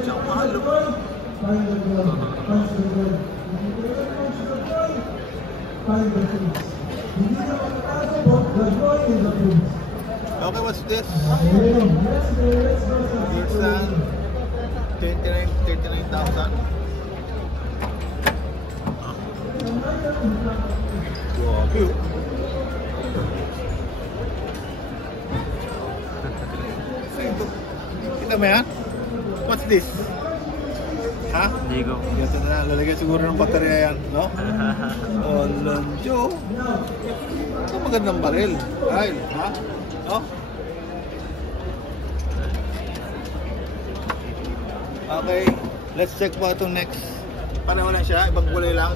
Siyang mahal. Okay, what's this? It's 39,000. Wow, cute. Kita mo yan? What's this? Ha? Hindi ko. Ito na, lalagyan siguro ng baterya yan, no? Oh, lancho. Ito magandang baril. Ay, ha? No? Okay, let's check po itong next. Pareho lang siya, ibang kulay lang.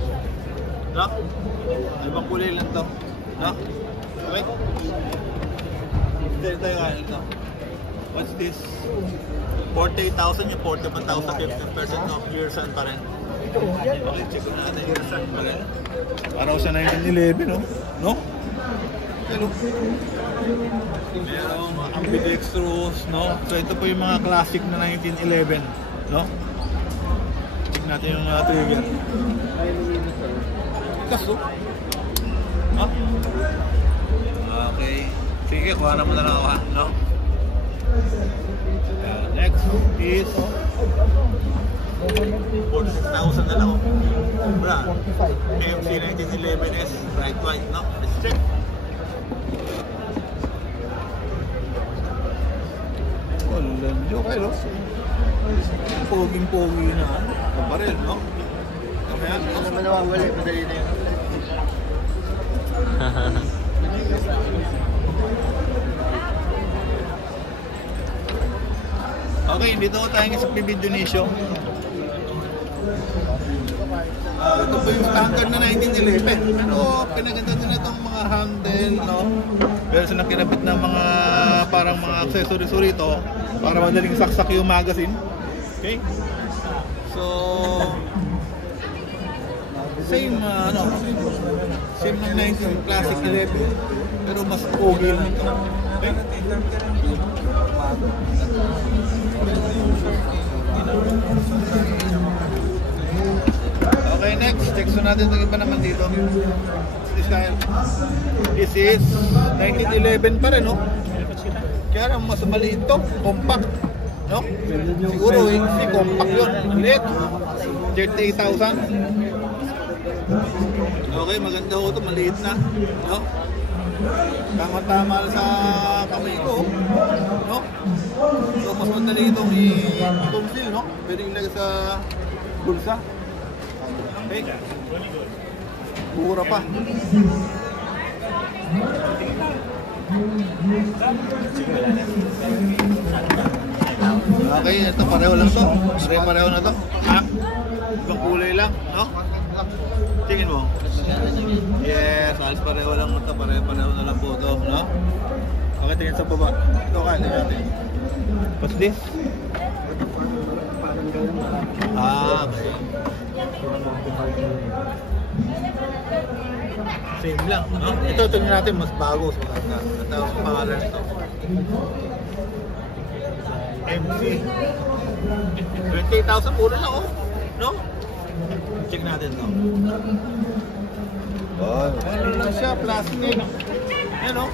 No? Ibang kulay lang to. No? Okay? Ito yung ito. What's this? 48,000 yung 41,000, 50% off, years on pa rin. Okay, check natin years on pa rin. Paraw sa 1911, no? No? Hello. Merong ambidextrous, no? So ito po yung mga classic na 1911, no? Check natin yung trigger. Kaso? No? Okay. Sige, kuha naman na lang ako, no? Next is 46,000 na lang. Bra, MC 1911S, bright white, no? Let's check. Walang joke, no? Poging-pogi na, baril, no? Kaya, ano naman nawawali, madali na yun. Okay, dito tayo sa Indonesia. Ito po yung standard na 1911. Pero pinaganda din itong mga handle, no? Pero sa nakirapit na mga parang mga accessories rito para madaling saksak yung magazine. Okay? So same same ng 19 classic 11 pero mas pogi lang ito. Okay? Okay, next. Check natin itong iba naman dito. This is 1911 pa rin, no? Kaya mas maliit ito. Compact, no? Siguro, hindi compact yun. Maliit. 38,000. Okay, maganda ho ito. Maliit na, no? Tama-tama sa kamay ko, no? So, mas madali itong i-conceal, no? Pwede ilagay sa bulsa. Okay? Mura pa. Okay, ito pareho lang to. Pareho na to. Ha? Ibang kulay lang, no? Tingin mo? Yes, alis pareho lang ito. Pareho na lang po ito, no? Okay, tingin sa baba. Ito ka, tingin natin. What's this? Ah, okay. Same lang, no? Ito, tingin natin mas bago. Ito ang pangalan nito. MC 28,000 puro na, oh, no? Check natin to. Oh, ano lang siya, plastic. Yan, oh.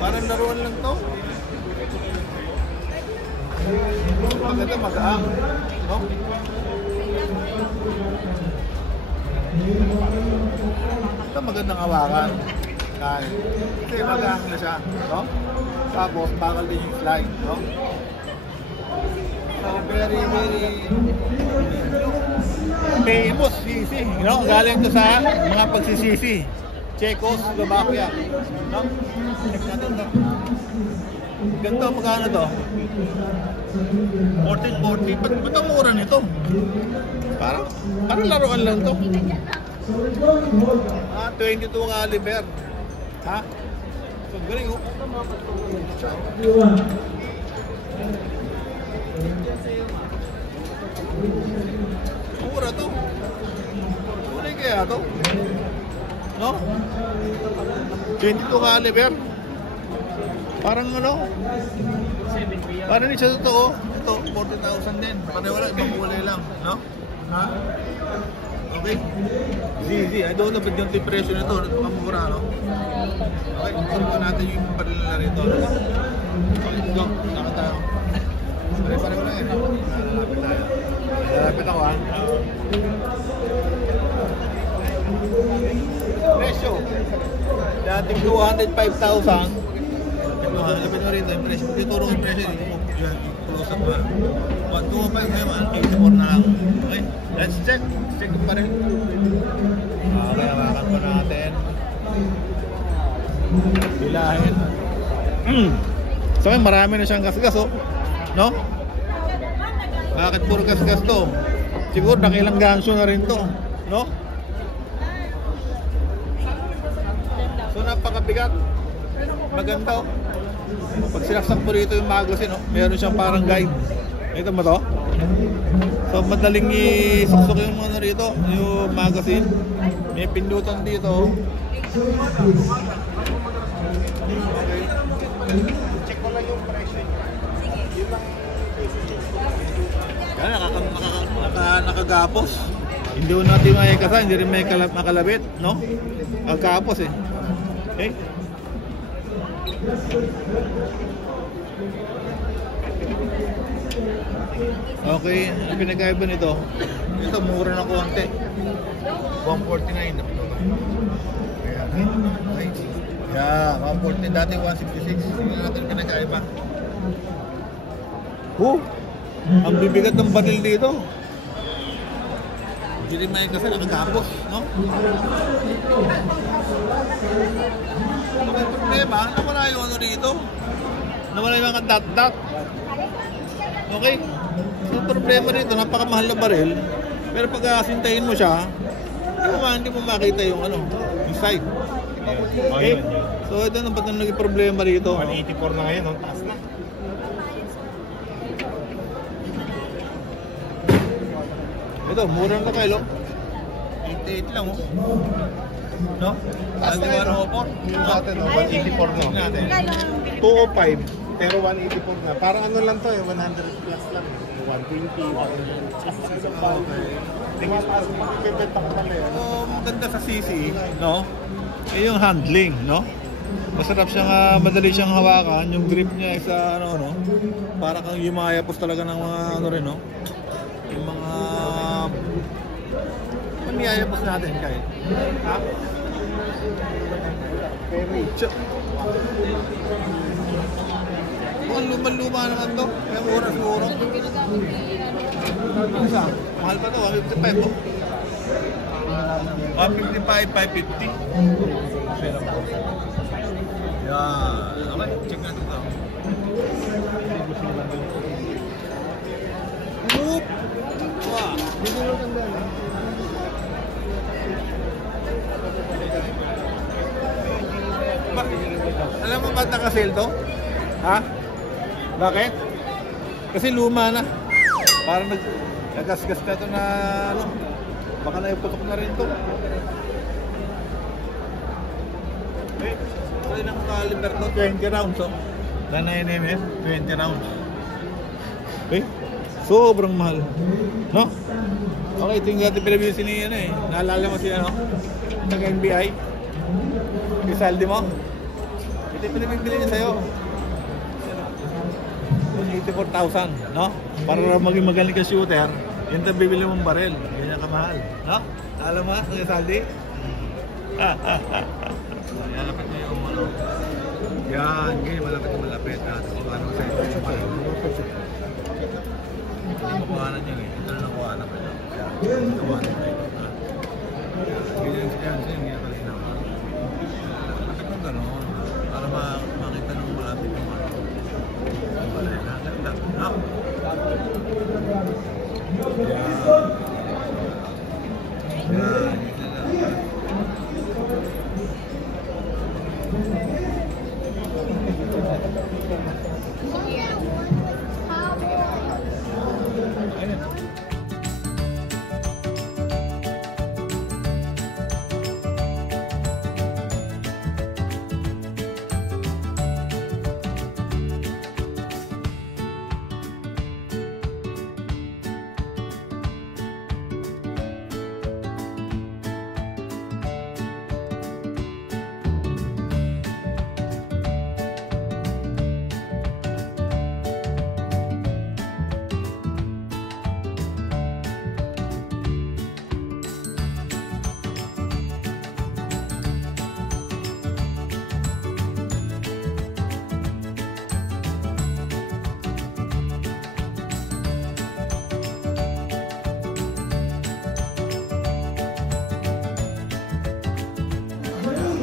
Parang laruan lang to. Maganda, mag-aang, no? Ito magandang hawakan. Kasi mag-aang na siya, no? Tapos, bakal din yung slide, no? So, very famous sisi, no? Galing to sa mga pagsisisi. Czechoslovakia, no? Check natin to. Ganito, magkano to? 1440. Ba't ang mura nito? Parang laruan lang to. 22 caliber. Ha? So, galing, oh. Mura to. Mura kaya to? No? 22 caliber. Parang ano? Parang hindi siya totoo. Ito, 40,000 din. Pareho lang, ibang kulay lang, no? Ha? Okay? Easy. I don't know ba't yung presyo nito. Pamura, no? Okay, ito natin yung baril na rito. Okay, go. Nakatayo. Pareho lang eh. Lalapit tayo. Lalapit ako, ha? Presyo. Dating 205,000. Lapit mo rito yung presyo. Ituro ko yung presyo. Yan, close up ba? 125 ngayon, 84 na lang. Okay, let's check. Check pa rin. Okay, hawakan pa natin. Bilahin. So, marami na siyang gas-gas, oh. No? Bakit puro gas-gas to? Siguro nakilang ganso na rin to. No? So, napakabigat. Maganda, oh. Pag sinaksak po rito yung magazine, oh, meron siyang parang guide. Ito mo to? So madaling isuksok yung ano rito, yung magazine. May pindutan dito. Okay. Check ko lang yung presyo niya. Yun lang Kaya nakagapos. Hindi ko natin makikasa, hindi rin may makalabit, no? Nakagapos eh. Okay? Okay, ang pinagkaiba nito, ito mura na konti. 149. Kaya, okay. Yeah, 140 dati 166. Hindi natin pinagkaiba. Ang bibigat ng baril dito. Hindi rin may kasi nakagapos, no? May problema, nawala yung ano dito. Nawala yung mga dot-dot. Okay? So, problema dito, napakamahal na baril. Pero pag asintahin mo siya, hindi mo makita yung ano, yung side. Okay? So, ito na ba't na naging problema dito? 184 na ngayon, taas na. Ito, mura na kayo. 88 lang, oh. No? Lagi ba po? Sa atin, 184 no? Natin. 205. Pero 184 na. Parang ano lang to eh, 100 plus lang. 120, 160. Okay. Tingnan taas mo, pipenta ko talaga yan. So, maganda sa CC, no? Eh, yung handling, no? Masarap siyang, madali siyang hawakan. Yung grip niya sa ano, no? Para kang yumayapos talaga ng mga ano rin, no? Yung mga paniyayapos natin kahit. Ha? Very Check. Mukhang luma-luma naman to. Kaya mura siguro. Isa, mahal pa to, 155 po. 155, 550. Yan. Okay, check natin ito. Whoop! Wow! Alam mo ba't naka-sale to? Ha? Bakit? Kasi luma na. Parang nagasgas na ito na ano. Baka naiputok na rin to. Okay. So yun ang caliber to, 20 rounds, oh. Na 9mm, 20 rounds. Okay. Sobrang mahal. No? Okay, ito yung dati pinabili ni ano eh. Naalala mo si ano? Nag-NBI. Si Saldi mo. Ito yung pinabili niya sa'yo. 84,000, no? Para maging magaling ka shooter, yun tayo bibili mong baril. Ganyan kamahal, no? Alam mo, Kuya Saldi? Malapit mo yung ano. Yan, ganyan, malapit. Kung anong sa'yo yung baril. Hindi mo kuhanan yun eh. Ito na lang kuhanan ko yun. Yan, kuhanan ko yun. Ganyan, ganyan pala sinama. Malapit mo gano'n. Para makita ng malapit yung ano. Wala na, ganda. No? Yan.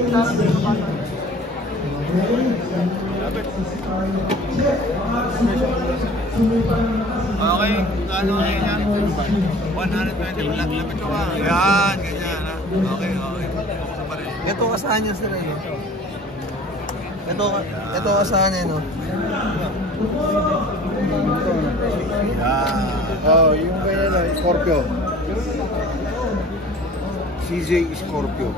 Okay, kano ngayon yan? 120 black lapit ka. Yan, ganyan ha. Okay, okay. Ito kasahan niya sir eh. Ito kasahan niya no. Yan. Oh, yung ganyan na, Scorpio. CJ Scorpio.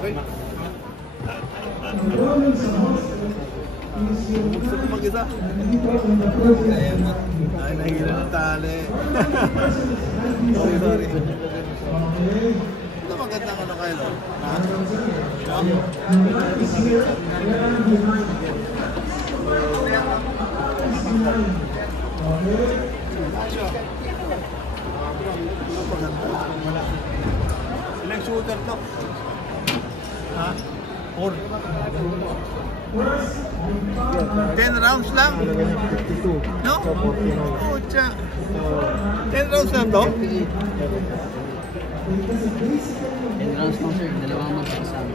Okay. Gusto ko mag-isa. Ay, nahila ng tali. Sorry. Ito magandang ano kayo, no? Ha? Ilang shooter to? Ha? 4. 10 rounds lang? No? Oh, tsa. 10 rounds lang to? 10 rounds lang sir, dalawang magkakasama.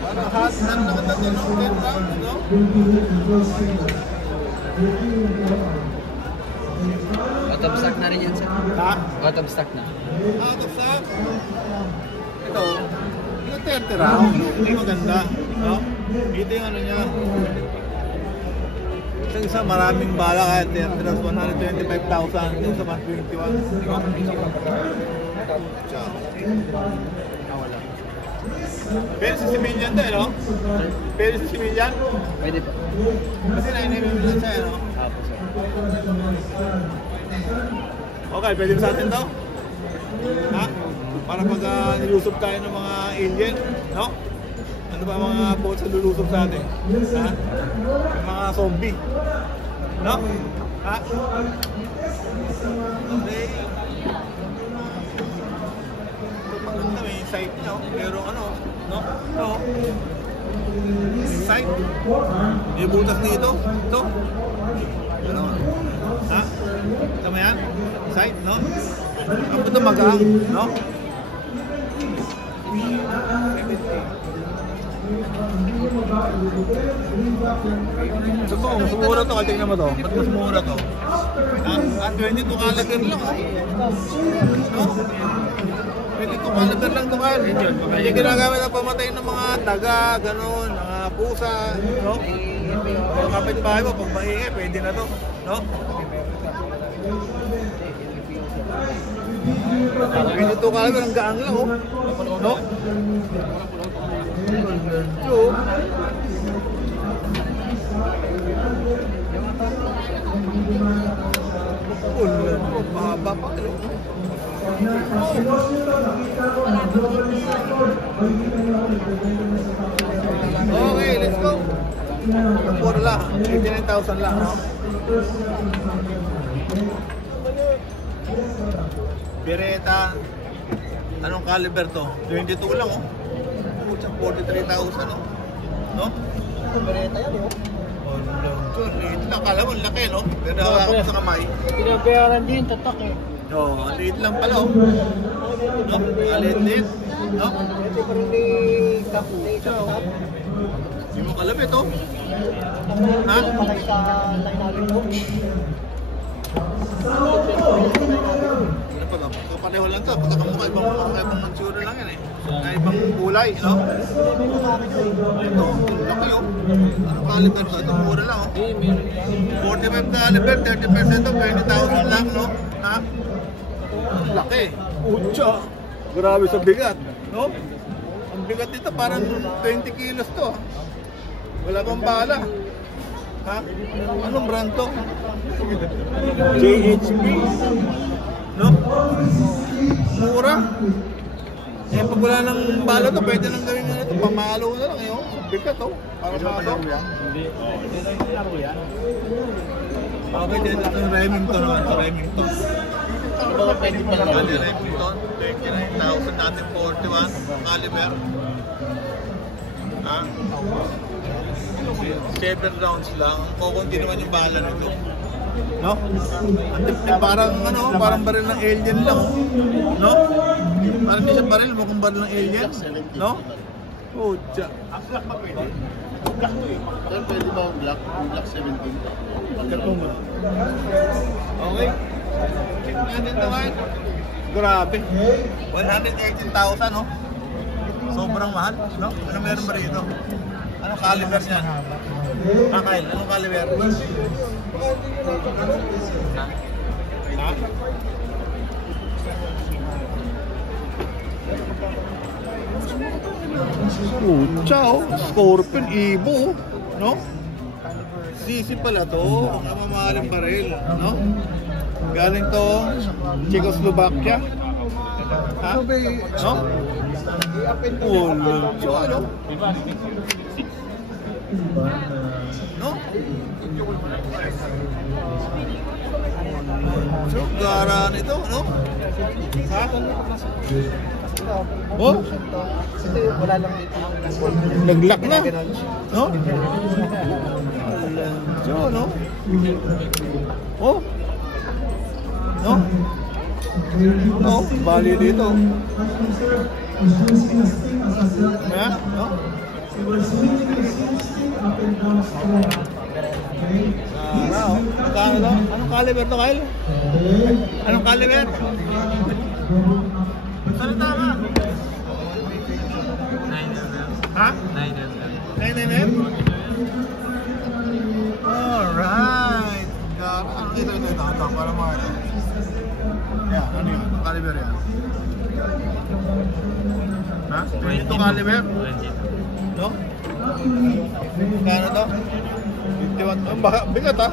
Parang hot na naman na 10 rounds, no? Out of stock na rin yan sir. Ha? Out of stock na. Out of stock? Ito, yung 30 rounds. Hindi maganda, no? Ito yung ano niya. Yung isa maraming bala kaya 30 rounds, 125,000. Yung sa 121. Ciao. Pero si Similian to, no? Pero si Similian? Pwede po. Kasi na-enemy siya, no? Apo sir. Okay, pwede sa atin to? Ha? Para pag nilusob tayo ng mga alien, no? Ano ba mga boats na lulusob sa atin? Ha? Yung mga zombie. No? Ha? Okay. Maganda, may insight nyo. Pero ano, no? No? Insight. May butas dito. Ito. Ano? Ha? Tama yan? Insight, no? Ang ito magaang, no? So po, mas mura to, tingnan mo to. Ba't mas mura to? At 22 caliber lang, oh. No? 22 caliber lang to, Kyle. Yung ginagamit na pamatay ng mga daga, ganun, mga pusa, no? Yung kapitbahay mo, pag maingay, pwede na to, no? 22 caliber, ang gaang lang, oh. No? So, mahaba pa kayo. Okay, let's go. Puro lang, 89,000 lang, no? Beretta. Anong caliber to? 22 lang, oh. 43,000, oh. No? Beretta yan oh. So, liit lang. Kala mo, laki, no? Pero hawakan mo sa kamay. Pinabayaran din, tatak eh. No, liit lang pala, oh. No? Liit. No? Ito pa rin ni Cap. Hindi mo kalabit, oh. Ha? Patay sa line namin po. Ano pa lang? So, pareho lang to. Pagkakamukha, ibang mansura lang yan, eh. Na ibang kulay, no? Ito, laki, oh. Ano caliber to? Ito, mura lang, oh. 45 caliber, 30% to, 20,000 lang, no? Ha? Ang laki. Utsa. Grabe sa bigat, no? Ang bigat nito, parang 20 kilos to, ha? Wala pang bala. Ha? Anong brand to? JHP. No? Mura. Eh, pag wala ng bala to, pwede nang gawin na ito. Pamalo na lang, yun. Bigat, oh. Para mato. Hindi. Laro yan. Okay, dito ito Remington naman. Ito Remington. Baka pwede pa lang. Ano Remington? 29,000 natin 41 caliber. Ha? 7 rounds lang. Kukunti naman yung bala nito. No? Parang ano, parang baril ng alien lang, oh. No? Parang di siya baril, mukhang baril ng alien, no? Oh, tsa. Black ba pwede? Black to eh. Sir, pwede ba ang black? Ang black 17? Okay. Check natin ito, guys. Grabe. 118,000, no? Sobrang mahal, no? Ano meron ba rito? Anong caliber niyan? Kyle, anong caliber? Ha? Ciao, Scorpion, Evo, no? Sisi pala to, ang mamahaling baril, no? Galing to Czechoslovakia. Ha? No? Ulo, no? No? So, gara nito, no? Ha? Oh? Wala lang dito. Naglock na, no? So, no? Oh? No? No? Bali dito. Ha? No? Magkano daw? Anong caliber to, Kyle? Anong caliber? Salita ka! 9mm. Ha? 9mm? Alright! Ano ito? Ito. Para mo ano? Yan, ano yun? Anong caliber yan? Ha? 22 caliber? 20. No? Magkano to? 51. Bigat ha?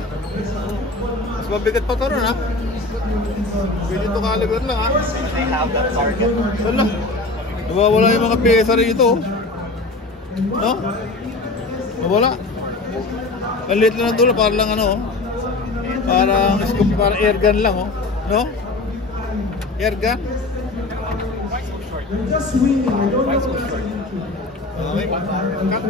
Mas mabigat pa to rin ha? 22 caliber lang ha? They have that target. Wala. Nawawala yung mga pyesa rito. No? Nawala. Ang liit lang ng dulo. Para lang ano. Parang scoop. Parang airgun lang oh. No? Airgun. Okay. Cut.